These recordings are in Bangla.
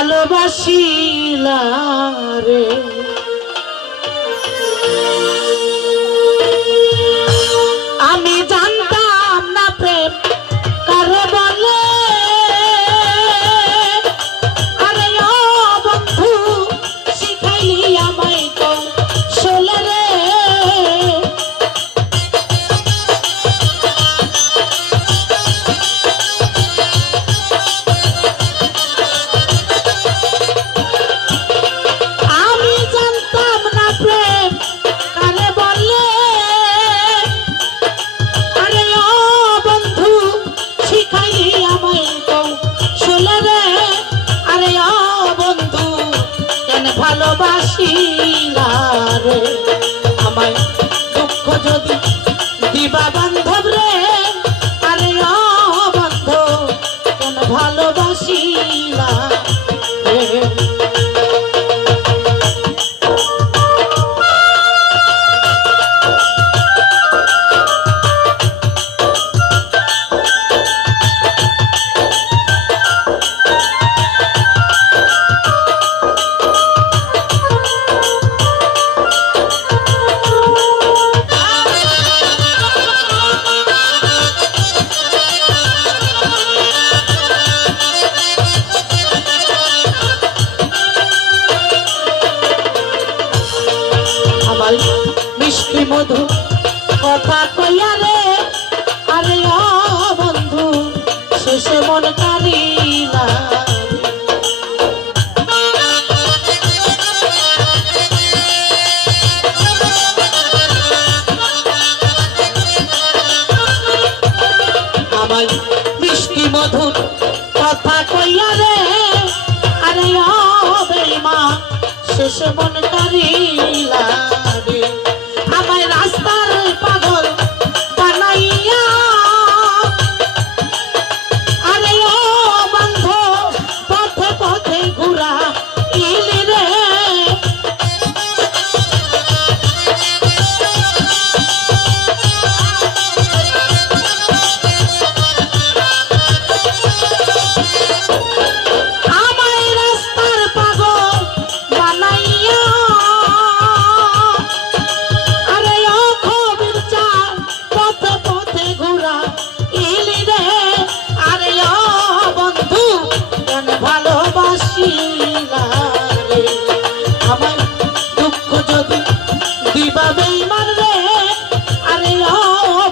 ভালোবাসিলা রে। আমি জানতাম না প্রেম কারে বলে, আরে ও বন্ধু শিখাইলি আমায় কৌশলে রে। আমি জানতাম না প্রেম কারে বলে, আরে ও বন্ধু শিখাইলি আমায় কৌশলে রে। আরে ও বন্ধু কেন ভালোবাসিলা রে, আমায় দুঃখ যদি দিবা বান্ধব রে। আরে ও বন্ধু কেন ভালোবাসিলা রে। মিষ্টি মধু কথা কইয়া রে, আরে ও বন্ধু শেষে মন কারিলা। আমার মিষ্টি মধুর কথা কইয়া রে, আরে ও বেঈমান শেষে মন কারিলা রে। আমায় রাস্তার পাগল বানাইয়া, আরে ও বন্ধু পথে পথে ঘুরা ইলি রে। আমায় রাস্তার পাগল বানাইয়া, আরে ও খবির চাল পথে পথে ঘুরা ইলি রে। আরে ও বন্ধু কেন ভালোবাসিলা রে, আমায় দুঃখ যদি দিবা বেঈমান রে। আরে ও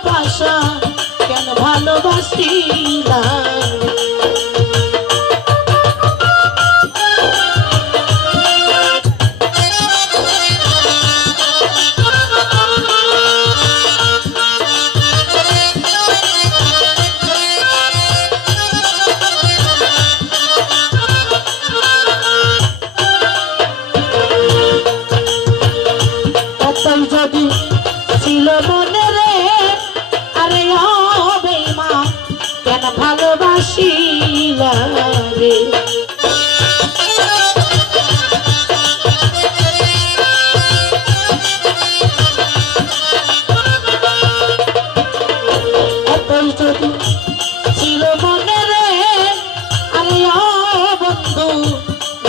পাশা কেন ভালোবাসিলা রে। যদি ছিল মনে রে, আরে ও বেঈমান কেন ভালোবাসিলা রে। এতই যদি ছিল মনে রে, আরে ও বন্ধু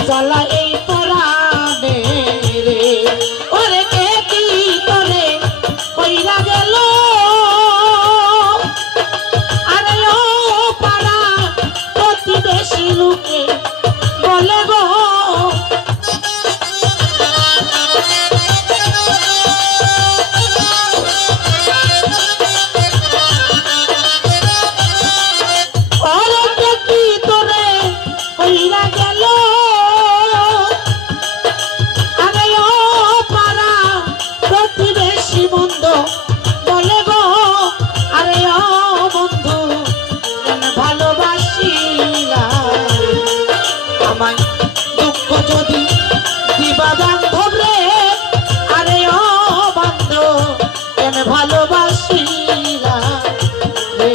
জ্বালা এই পরাণে রে। ওরে কে কি করে কইরা গেল, আরে ও পাড়া প্রতিবেশী লোকে বলে গো। ওরে কে কি তোরে কইরা গেল, আরে ও পাড়া প্রতিবেশী বন্ধ বলে গো। আরে ও বন্ধু কেন ভালোবাসিলা, আমায় দুঃখ যদি দিবা বান্ধব রে। আরে ও বান্ধব কেন ভালোবাসিলা রে।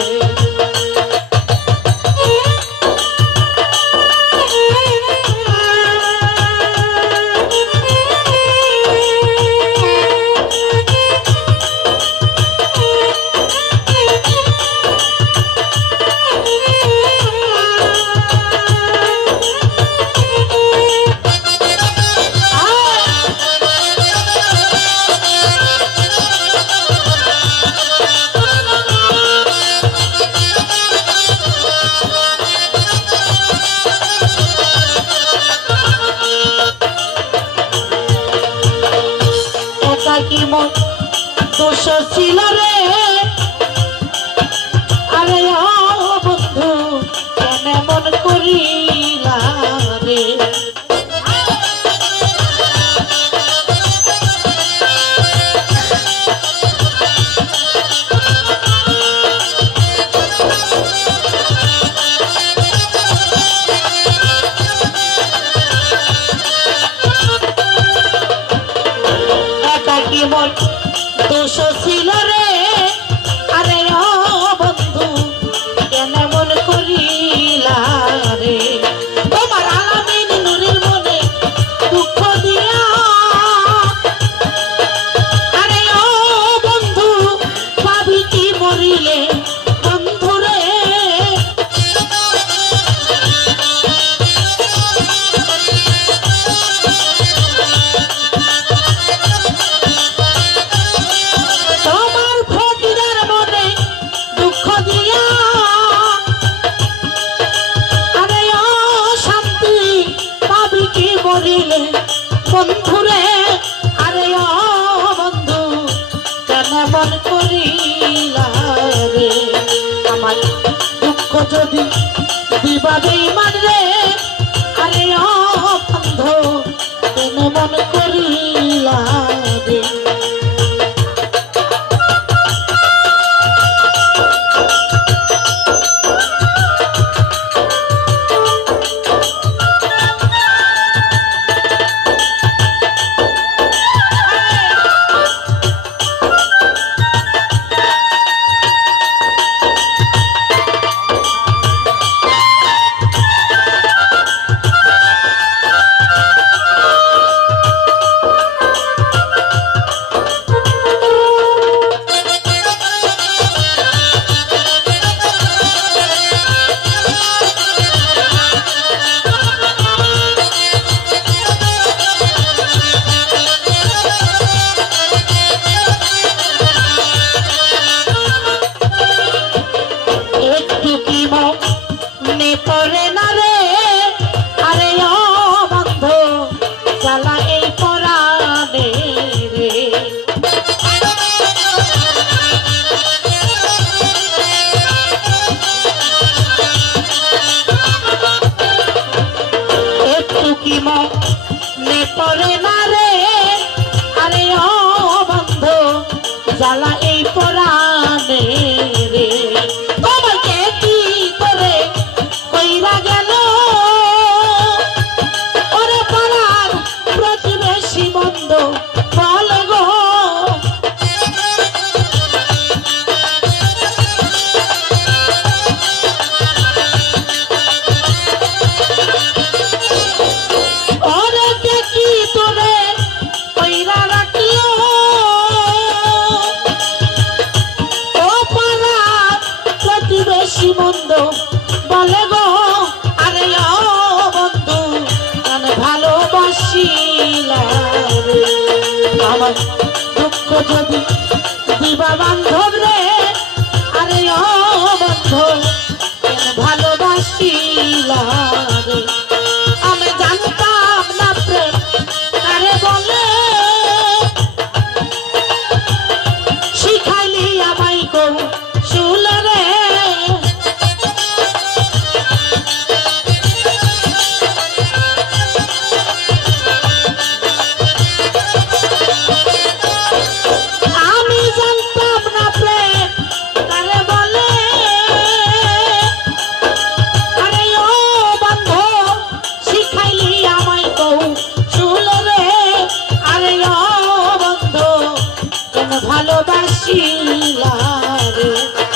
মোর দোষ ছিল রে আরে ও বন্ধু কেন মন করিলা রে মোর দোষ ছিল রে আরে ও বন্ধু কেন মন করিলা রে তোমার আলামিন নুরের মনে দুঃখ দিয়া আরে ও বন্ধু ভাবি কি মরিলে বন্ধু রে বন্ধুরে আরে ও বন্ধু কেন মন করিলা রে আমার দুঃখ যদি দিবা বেঈমান রে আরে ও বন্ধু কেন মন করিলা রে পরে না রে আরে ও বন্ধু জ্বালা এই পরাণে রে একটু কি মনে পড়ে না রে আরে ও বন্ধু জ্বালা এই পরাণে রে তোমাকে কি করে কইরা গেল ওরে পাড়ার প্রতিবেশী বন্ধ বলে গো ওরে কে কি তোরে কইরা রাখলো ও পাড়ার প্রতিবেশী বন্ধ বলে গো আরে ও বন্ধু আমি ভালোবাসিলাম আমার দুঃখ যদি দিবা বান্ধব